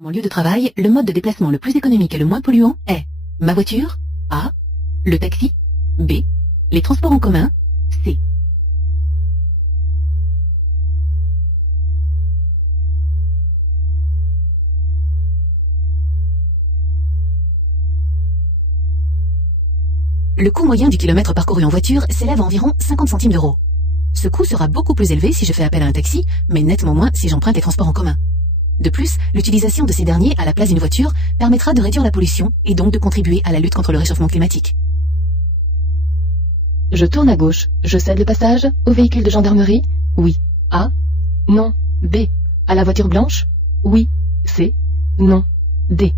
Mon lieu de travail, le mode de déplacement le plus économique et le moins polluant est ma voiture, A, le taxi, B, les transports en commun, C. Le coût moyen du kilomètre parcouru en voiture s'élève à environ 50 centimes d'euros. Ce coût sera beaucoup plus élevé si je fais appel à un taxi, mais nettement moins si j'emprunte les transports en commun. De plus, l'utilisation de ces derniers à la place d'une voiture permettra de réduire la pollution et donc de contribuer à la lutte contre le réchauffement climatique. Je tourne à gauche. Je cède le passage au véhicule de gendarmerie? Oui. A. Non. B. À la voiture blanche? Oui. C. Non. D.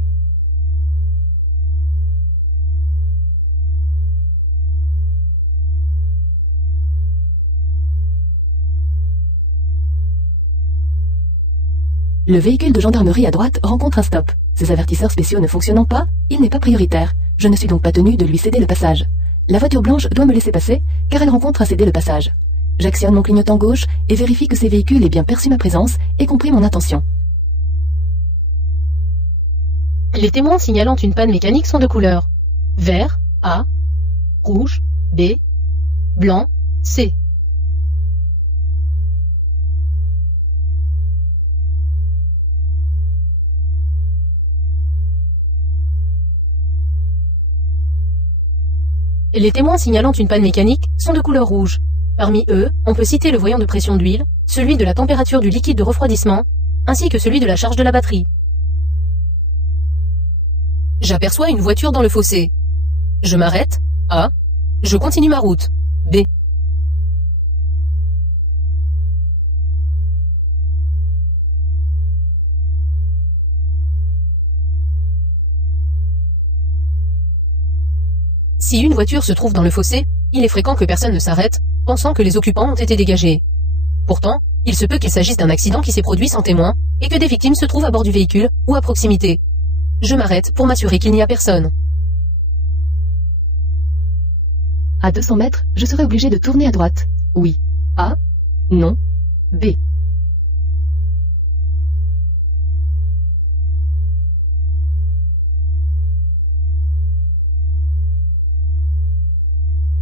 Le véhicule de gendarmerie à droite rencontre un stop. Ces avertisseurs spéciaux ne fonctionnant pas, il n'est pas prioritaire. Je ne suis donc pas tenu de lui céder le passage. La voiture blanche doit me laisser passer, car elle rencontre à céder le passage. J'actionne mon clignotant gauche et vérifie que ces véhicules aient bien perçu ma présence et compris mon intention. Les témoins signalant une panne mécanique sont de couleur vert, A, rouge, B, blanc, C. Les témoins signalant une panne mécanique sont de couleur rouge. Parmi eux, on peut citer le voyant de pression d'huile, celui de la température du liquide de refroidissement, ainsi que celui de la charge de la batterie. J'aperçois une voiture dans le fossé. Je m'arrête. A. Je continue ma route. B. Si une voiture se trouve dans le fossé, il est fréquent que personne ne s'arrête, pensant que les occupants ont été dégagés. Pourtant, il se peut qu'il s'agisse d'un accident qui s'est produit sans témoin, et que des victimes se trouvent à bord du véhicule ou à proximité. Je m'arrête pour m'assurer qu'il n'y a personne. À 200 mètres, je serai obligé de tourner à droite. Oui. A. Non. B.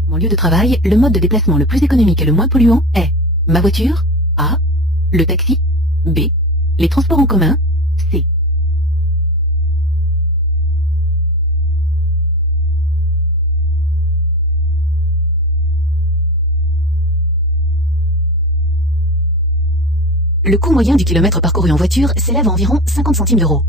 Mon lieu de travail, le mode de déplacement le plus économique et le moins polluant est ma voiture, A, le taxi, B, les transports en commun, C. Le coût moyen du kilomètre parcouru en voiture s'élève à environ 50 centimes d'euros.